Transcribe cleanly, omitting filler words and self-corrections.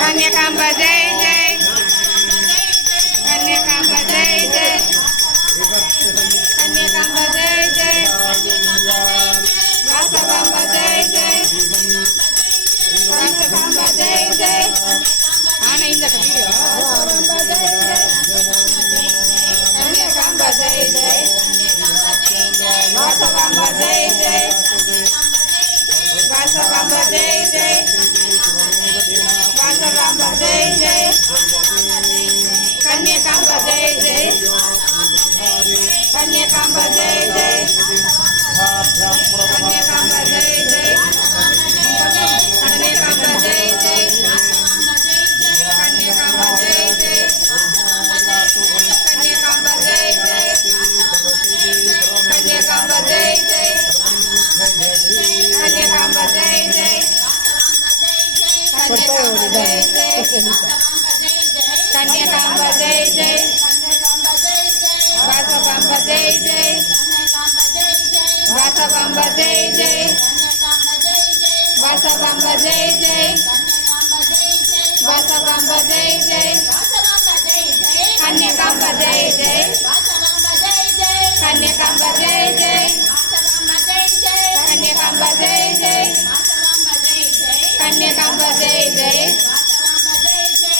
कन्याकांबा जय जय कन्याकांबा जय जय कन्याकांबा जय जय वासवांबा जय जय वासवांबा जय जय आना इंदक वीडियो वासवांबा जय जय कन्याकांबा जय जय वासवांबा जय जय वासवांबा जय जय वासवांबा जय जय कन्याकांबा जय जय कन्याकांबा जय जय कन्याकांबा जय जय कन्याकांबा जय जय कन्याकांबा जय जय कन्याकांबा जय जय कन्याकांबा जय जय कन्याकांबा जय जय कन्याकांबा जय जय कन्याकांबा जय जय वासवांबा जय जय वासवांबा जय जय